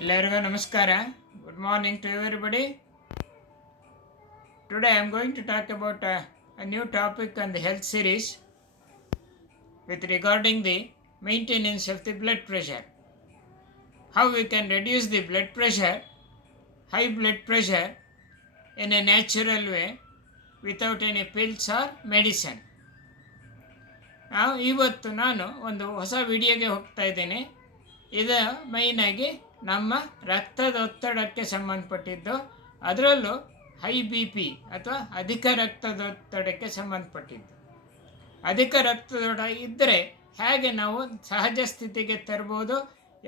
ಎಲ್ಲರಿಗೂ ನಮಸ್ಕಾರ. Good morning to everybody. Today I am going to talk about a new topic on the health series with regarding the maintenance of the blood pressure. How we can reduce the blood pressure, high blood pressure in a natural way without any pills or medicine. ಇವತ್ತು ನಾನು ಒಂದು ಹೊಸ ವಿಡಿಯೋಗೆ ಹೋಗ್ತಾ ಇದ್ದೇನೆ. ಇದು ಮೈನಾಗಿ ನಮ್ಮ ರಕ್ತದೊತ್ತಡಕ್ಕೆ ಸಂಬಂಧಪಟ್ಟಿದ್ದು, ಅದರಲ್ಲೂ ಹೈ ಬಿ ಪಿ ಅಥವಾ ಅಧಿಕ ರಕ್ತದೊತ್ತಡಕ್ಕೆ ಸಂಬಂಧಪಟ್ಟಿದ್ದು. ಅಧಿಕ ರಕ್ತದೊತ್ತಡ ಇದ್ದರೆ ಹೇಗೆ ನಾವು ಸಹಜ ಸ್ಥಿತಿಗೆ ತರ್ಬೋದು,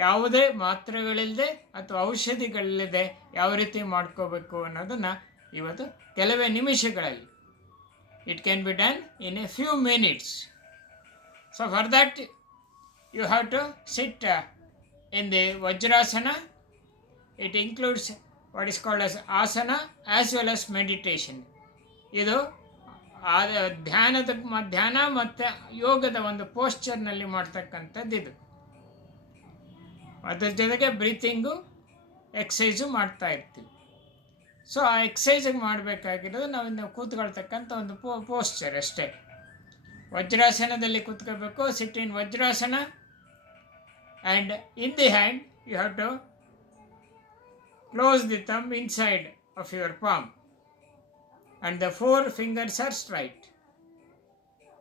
ಯಾವುದೇ ಮಾತ್ರೆಗಳಿಲ್ಲದೆ ಅಥವಾ ಔಷಧಿಗಳಿಲ್ಲದೆ ಯಾವ ರೀತಿ ಮಾಡ್ಕೋಬೇಕು ಅನ್ನೋದನ್ನು ಇವತ್ತು ಕೆಲವೇ ನಿಮಿಷಗಳಲ್ಲಿ, it can be done in a few minutes. So for that you have to sit in the Vajrasana. It includes what is called as asana as well as meditation. ಇದು ಧ್ಯಾನ ಮತ್ತು ಯೋಗದ ಒಂದು ಪೋಸ್ಚರ್ನಲ್ಲಿ ಮಾಡ್ತಕ್ಕಂಥದ್ದು. ಇದು ಅದ್ರ ಜೊತೆಗೆ ಬ್ರೀತಿಂಗು ಎಕ್ಸಸೈಸು ಮಾಡ್ತಾ ಇರ್ತೀವಿ. ಸೊ ಆ ಎಕ್ಸಸೈಸಿಗೆ ಮಾಡಬೇಕಾಗಿರೋದು ನಾವು ಕೂತ್ಕೊಳ್ತಕ್ಕಂಥ ಒಂದು ಪೋಸ್ಚರ್ ಅಷ್ಟೇ. ವಜ್ರಾಸನದಲ್ಲಿ ಕೂತ್ಕೋಬೇಕು. Sit in vajrasana and in the hand you have to close the thumb inside of your palm and the 4 fingers are straight.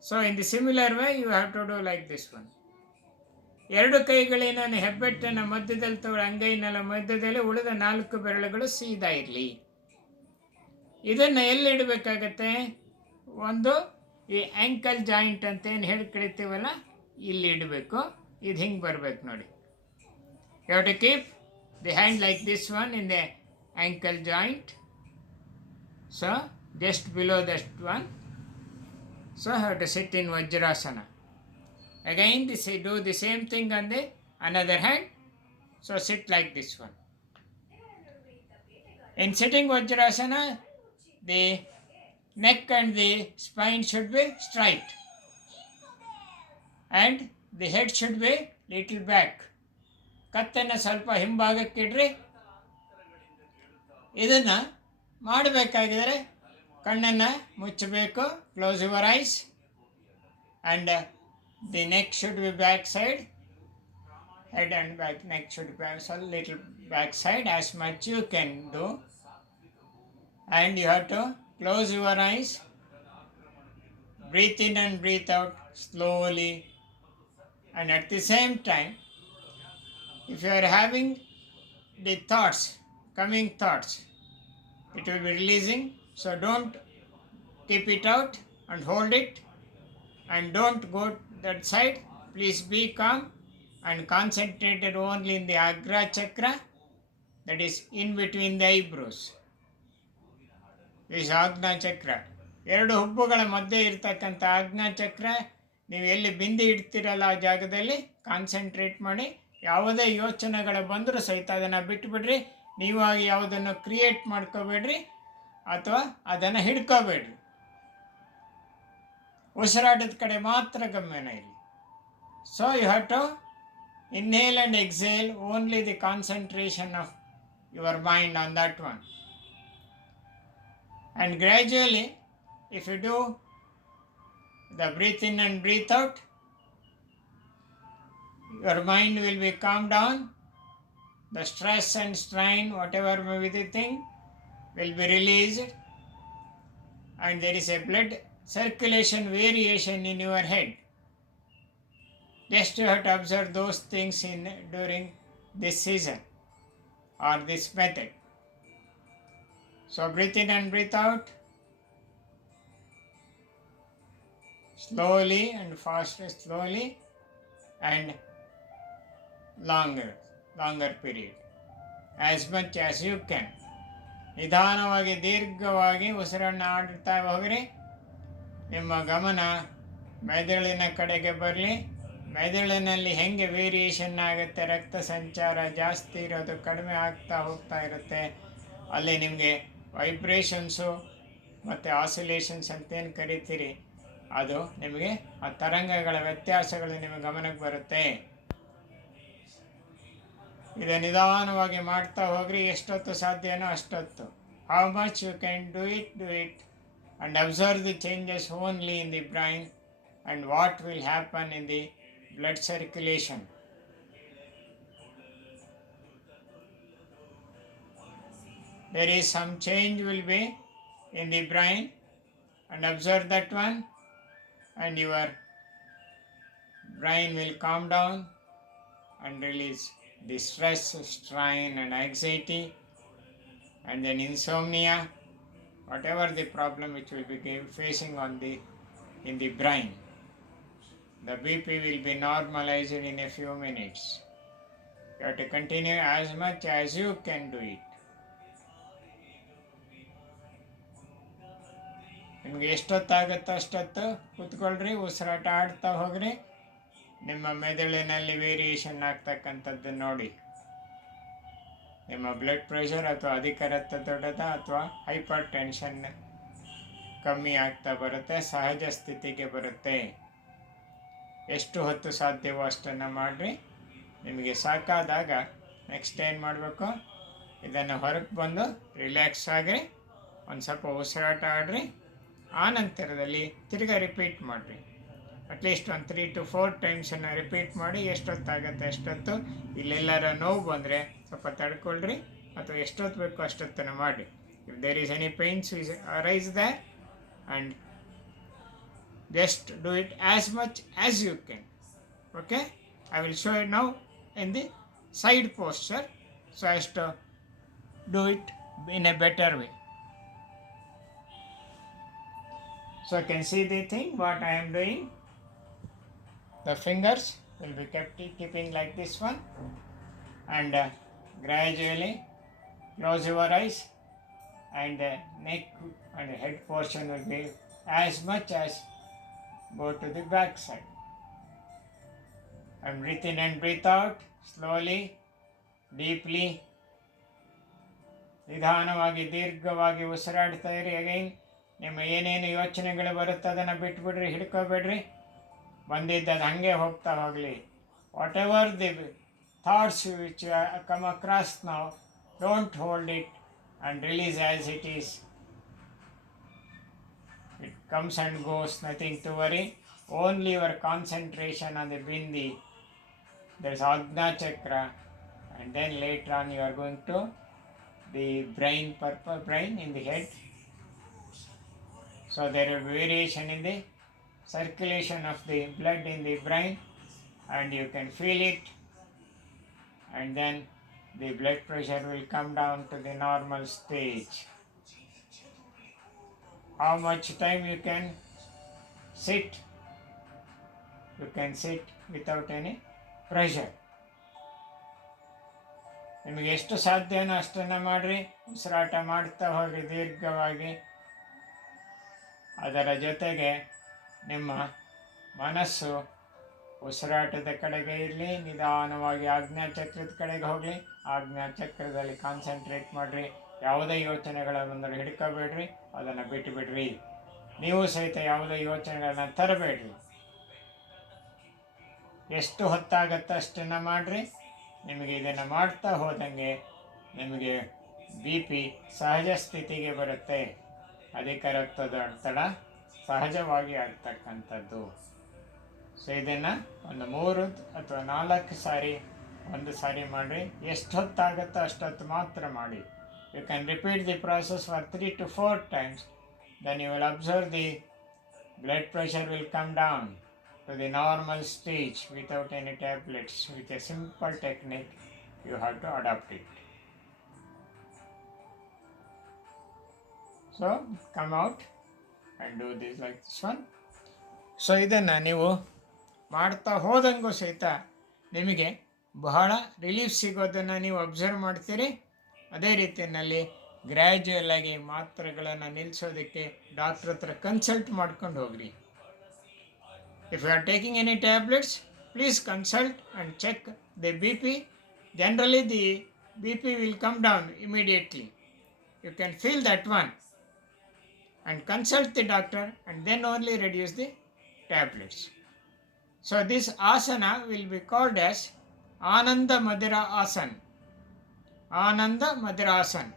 So in the similar way you have to do like this one. 2 ಕೈಗಳಿನ ಹೆಬ್ಬೆಟ್ಟನ ಮಧ್ಯದಲ್ಲಿ ತಗೊಳ್ಳಿ, ಅಂಗೈನಲ್ಲ ಮಧ್ಯದಲ್ಲಿ, ಉಳಿದ 4 ಬೆರಳುಗಳು ಸೀದಾ ಇರಲಿ. ಇದನ್ನು ಎಲ್ಲಿ ಇಡಬೇಕಾಗತ್ತೆ? ಒಂದು ಈ ಆ್ಯಂಕಲ್ ಜಾಯಿಂಟ್ ಅಂತ ಏನು ಹೇಳಿ ಕರಿತೀವಲ್ಲ, ಇಲ್ಲಿ ಇಡಬೇಕು. ಇದು ಹಿಂಗೆ ಬರಬೇಕು ನೋಡಿ. You have to keep the hand like this one in the ankle joint. So just below that one. So have to sit in Vajrasana. Again do the same thing on the another hand. So sit like this one. In sitting Vajrasana, the neck and the spine should be straight and the head should be little back. ಕತ್ತನ್ನು ಸ್ವಲ್ಪ ಹಿಂಭಾಗಕ್ಕಿಡ್ರಿ. ಇದನ್ನು ಮಾಡಬೇಕಾಗಿದ್ರೆ ಕಣ್ಣನ್ನು ಮುಚ್ಚಬೇಕು. Close your eyes and the neck should be back side. Head and back, neck should be so little back side as much you can do. And you have to close your eyes, breathe in and breathe out slowly. And at the same time, if you are having the thoughts, coming thoughts, it will be releasing. So don't keep it out and hold it. And don't go that side. Please be calm and concentrated only in the Agra Chakra, that is in between the eyebrows. This ajna chakra, 2 ಹುಬ್ಬುಗಳ ಮಧ್ಯೆ ಇರ್ತಕ್ಕಂಥ ಆಜ್ಞಾ ಚಕ್ರ. ನೀವು ಎಲ್ಲಿ ಬಿಂದಿ ಇಡ್ತಿರಲ್ಲ ಆ ಜಾಗದಲ್ಲಿ ಕಾನ್ಸಂಟ್ರೇಟ್ ಮಾಡಿ. ಯಾವುದೇ ಯೋಚನೆಗಳು ಬಂದರೂ ಸಹಿತ ಅದನ್ನು ಬಿಟ್ಟುಬಿಡ್ರಿ. ನೀವಾಗಿ ಯಾವುದನ್ನು ಕ್ರಿಯೇಟ್ ಮಾಡ್ಕೋಬೇಡ್ರಿ ಅಥವಾ ಅದನ್ನು ಹಿಡ್ಕೋಬೇಡ್ರಿ. ಉಸಿರಾಟದ ಕಡೆ ಮಾತ್ರ ಗಮನ ಇರಲಿ. So you have to inhale and exhale only the concentration of your mind on that one. And gradually, if you do the breathe in and breathe out, your mind will be calmed down. The stress and strain, whatever may be the thing, will be released. And there is a blood circulation variation in your head. Just you have to observe those things during this season or this method. So breathe in and breathe out. Slowly and faster, slowly and longer period. As much as you can. ನಿಧಾನವಾಗಿ ದೀರ್ಘವಾಗಿ ಉಸಿರನ್ನು ಆಡ್ತಾ ಹೋಗ್ರಿ. ನಿಮ್ಮ ಗಮನ ಮೆದುಳಿನ ಕಡೆಗೆ ಬರಲಿ. ಮೆದುಳಿನಲ್ಲಿ ಹೆಂಗೆ ವೇರಿಯೇಷನ್ ಆಗುತ್ತೆ, ರಕ್ತ ಸಂಚಾರ ಜಾಸ್ತಿ ಇರೋದು ಕಡಿಮೆ ಆಗ್ತಾ ಹೋಗ್ತಾ ಇರುತ್ತೆ. ಅಲ್ಲಿ ನಿಮಗೆ ವೈಬ್ರೇಷನ್ಸು ಮತ್ತು ಆಸಿಲೇಷನ್ಸ್ ಅಂತೇನು ಕರಿತೀರಿ, ಅದು ನಿಮಗೆ ಆ ತರಂಗಗಳ ವ್ಯತ್ಯಾಸಗಳು ನಿಮಗೆ ಗಮನಕ್ಕೆ ಬರುತ್ತೆ. ಇದು ನಿಧಾನವಾಗಿ ಮಾಡ್ತಾ ಹೋಗ್ರಿ, ಎಷ್ಟೊತ್ತು ಸಾಧ್ಯನೋ ಅಷ್ಟೊತ್ತು. How much you can do it and observe the changes only in the brain and what will happen in the blood circulation. There is some change will be in the brain, and observe that one, and your brain will calm down and release the stress, strain and anxiety, and then insomnia, whatever the problem which will be facing in the brain. The BP will be normalized in a few minutes. You have to continue as much as you can do it. ನಿಮಗೆ ಎಷ್ಟೊತ್ತಾಗುತ್ತೋ ಅಷ್ಟೊತ್ತು ಕೂತ್ಕೊಳ್ರಿ, ಉಸಿರಾಟ ಆಡ್ತಾ ಹೋಗ್ರಿ. ನಿಮ್ಮ ಮೆದುಳಿನಲ್ಲಿ ವೇರಿಯೇಷನ್ ಆಗ್ತಕ್ಕಂಥದ್ದು ನೋಡಿ. ನಿಮ್ಮ ಬ್ಲಡ್ ಪ್ರೆಷರ್ ಅಥವಾ ಅಧಿಕ ರಕ್ತದೊತ್ತಡ ಅಥವಾ ಹೈಪರ್ ಟೆನ್ಷನ್ ಕಮ್ಮಿ ಆಗ್ತಾ ಬರುತ್ತೆ, ಸಹಜ ಸ್ಥಿತಿಗೆ ಬರುತ್ತೆ. ಎಷ್ಟು ಹೊತ್ತು ಸಾಧ್ಯವೋ ಅಷ್ಟನ್ನು ಮಾಡಿರಿ. ನಿಮಗೆ ಸಾಕಾದಾಗ ನೆಕ್ಸ್ಟ್ ಏನು ಮಾಡಬೇಕು, ಇದನ್ನು ಹೊರಗೆ ಬಂದು ರಿಲ್ಯಾಕ್ಸ್ ಆಗಿರಿ, ಒಂದು ಸ್ವಲ್ಪ ಉಸಿರಾಟ ಆಡ್ರಿ. ಆ ನಂತರದಲ್ಲಿ ತಿರ್ಗಾ ರಿಪೀಟ್ ಮಾಡಿರಿ. ಅಟ್ಲೀಸ್ಟ್ ಒಂದು 3 to 4 ಟೈಮ್ಸನ್ನು ರಿಪೀಟ್ ಮಾಡಿ. ಎಷ್ಟೊತ್ತಾಗತ್ತೆ ಅಷ್ಟೊತ್ತು. ಇಲ್ಲೆಲ್ಲರ ನೋವು ಬಂದರೆ ಸ್ವಲ್ಪ ತಡ್ಕೊಳ್ರಿ, ಅಥವಾ ಎಷ್ಟೊತ್ತು ಬೇಕು ಅಷ್ಟೊತ್ತನ್ನು ಮಾಡಿ. If there is any pains arise there, and just do it as much as you can. Okay, I will show you now in the side posture so as to do it in a better way. So you can see the thing what I am doing. The fingers will be keeping like this one, and gradually close your eyes, and the neck and the head portion will be as much as go to the back side. And breathe in and breathe out slowly, deeply. ನಿಧಾನವಾಗಿ ದೀರ್ಘವಾಗಿ ಉಸಿರಾಡ್ತಾ ಇರಿ. ಅಗೈನ್ ನಿಮ್ಮ ಏನೇನು ಯೋಚನೆಗಳು ಬರುತ್ತೆ ಅದನ್ನು ಬಿಟ್ಬಿಡ್ರಿ, ಹಿಡ್ಕೋಬೇಡ್ರಿ. ಬಂದಿದ್ದದು ಹಾಗೆ ಹೋಗ್ತಾ ಹೋಗಲಿ. What ever the thoughts which come across now, don't hold it and release as it is. It comes and goes, nothing to worry. Only your concentration on the bindi. There is Ajna Chakra, and then later on you are going to the brain, purple brain in the head. So there will be variation in the circulation of the blood in the brain, and you can feel it, and then the blood pressure will come down to the normal stage. How much time you can sit? You can sit without any pressure. ನಿಮಗೆ ಎಷ್ಟು ಸಾಧ್ಯನೋ ಅಷ್ಟನ್ನು ಮಾಡಿರಿ. ಉಸಿರಾಟ ಮಾಡ್ತಾ ಹೋಗಿ ದೀರ್ಘವಾಗಿ. ಅದರ ಜೊತೆಗೆ ನಿಮ್ಮ ಮನಸ್ಸು ಉಸಿರಾಟದ ಕಡೆಗೆ ಇರಲಿ, ನಿಧಾನವಾಗಿ ಆಜ್ಞಾಚಕ್ರದ ಕಡೆಗೆ ಹೋಗಲಿ. ಆಜ್ಞಾಚಕ್ರದಲ್ಲಿ ಕಾನ್ಸಂಟ್ರೇಟ್ ಮಾಡಿರಿ. ಯಾವುದೇ ಯೋಚನೆಗಳ ಬಂದರೆ ಹಿಡ್ಕೋಬೇಡ್ರಿ, ಅದನ್ನು ಬಿಟ್ಟುಬಿಡ್ರಿ. ನೀವು ಸಹಿತ ಯಾವುದೇ ಯೋಚನೆಗಳನ್ನ ತರಬೇಡ್ರಿ. ಎಷ್ಟು ಹೊತ್ತಾಗತ್ತೋ ಅಷ್ಟನ್ನು ಮಾಡಿರಿ. ನಿಮಗೆ ಇದನ್ನು ಮಾಡ್ತಾ ಹೋದಂಗೆ ನಿಮಗೆ BP ಸಹಜ ಸ್ಥಿತಿಗೆ ಬರುತ್ತೆ. ಅಧಿಕ ರಕ್ತದೊತ್ತಡ ಸಹಜವಾಗಿ ಆಗ್ತಕ್ಕಂಥದ್ದು. ಸೊ ಇದನ್ನು ಒಂದು 3 ಅಥವಾ 4 ಸಾರಿ ಒಂದು ಸಾರಿ ಮಾಡಿರಿ. ಎಷ್ಟು ಹೊತ್ತಾಗುತ್ತೋ ಅಷ್ಟೊತ್ತು ಮಾತ್ರ ಮಾಡಿ. You can repeat the process for 3 to 4 times. Then you will observe the blood pressure will come down to the normal stage without any tablets. With a simple technique, you have to adopt it. So come out and do this like this one. So ಇದನ್ನು ನೀವು ಮಾಡ್ತಾ ಹೋದಂಗೂ ಸಹಿತ ನಿಮಗೆ ಬಹಳ ರಿಲೀಫ್ ಸಿಗೋದನ್ನು ನೀವು ಅಬ್ಸರ್ವ್ ಮಾಡ್ತೀರಿ. ಅದೇ ರೀತಿಯಲ್ಲಿ ಗ್ರ್ಯಾಜುಯಲ್ ಆಗಿ ಮಾತ್ರೆಗಳನ್ನು ನಿಲ್ಲಿಸೋದಕ್ಕೆ ಡಾಕ್ಟ್ರ್ ಹತ್ರ ಕನ್ಸಲ್ಟ್ ಮಾಡ್ಕೊಂಡು ಹೋಗ್ರಿ. If you are taking any tablets, please consult and check the BP. Generally the BP will come down immediately. You can feel that one and consult the doctor, and then only reduce the tablets. So this asana will be called as Ananda Madira Asana. ಆನಂದ ಮದಿರಾಸನ್.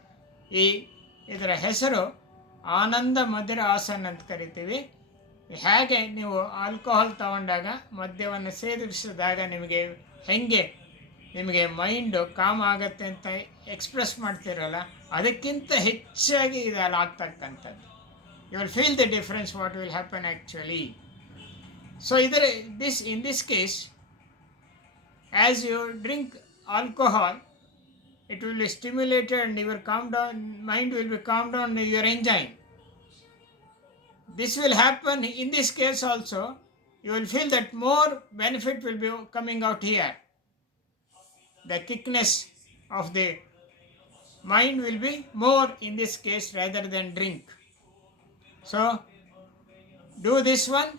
ಇದರ ಹೆಸರು ಆನಂದ ಮದಿರಾಸನ್ ಅಂತ ಕರಿತೀವಿ. ಹೇಗೆ ನೀವು ಆಲ್ಕೋಹಾಲ್ ತಗೊಂಡಾಗ, ಮದ್ಯವನ್ನು ಸೇವಿಸಿದಾಗ ನಿಮಗೆ ಮೈಂಡು ಕಾಮ್ ಆಗುತ್ತೆ ಅಂತ ಎಕ್ಸ್ಪ್ರೆಸ್ ಮಾಡ್ತಿರಲ್ಲ, ಅದಕ್ಕಿಂತ ಹೆಚ್ಚಾಗಿ ಇದೆಲ್ಲ ಆಗ್ತಕ್ಕಂಥದ್ದು. You will feel the difference what will happen actually. So in this case, as you drink alcohol, it will be stimulated and your mind will be calmed down and you are enjoying. This will happen in this case also. You will feel that more benefit will be coming out here. The kickness of the mind will be more in this case rather than drink. So do this one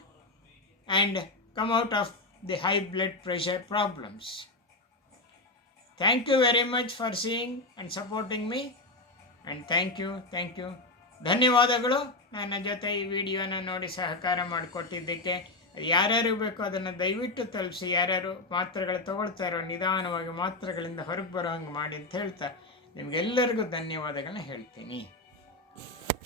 and come out of the high blood pressure problems. Thank you very much for seeing and supporting me, and thank you. ಧನ್ಯವಾದಗಳು ನನ್ನ ಜೊತೆ ಈ ವಿಡಿಯೋನ ನೋಡಿ ಸಹಕಾರ ಮಾಡಿಕೊಟ್ಟಿದ್ದಕ್ಕೆ. ಯಾರ್ಯಾರು ಬೇಕೋ ಅದನ್ನು ದಯವಿಟ್ಟು ತಲುಪಿಸಿ. ಯಾರ್ಯಾರು ಮಾತ್ರೆಗಳು ತಗೊಳ್ತಾರೋ ನಿಧಾನವಾಗಿ ಮಾತ್ರೆಗಳಿಂದ ಹೊರಗೆ ಬರೋ ಹಂಗೆ ಮಾಡಿ ಅಂತ ಹೇಳ್ತಾ ನಿಮಗೆಲ್ಲರಿಗೂ ಧನ್ಯವಾದಗಳನ್ನ ಹೇಳ್ತೀನಿ.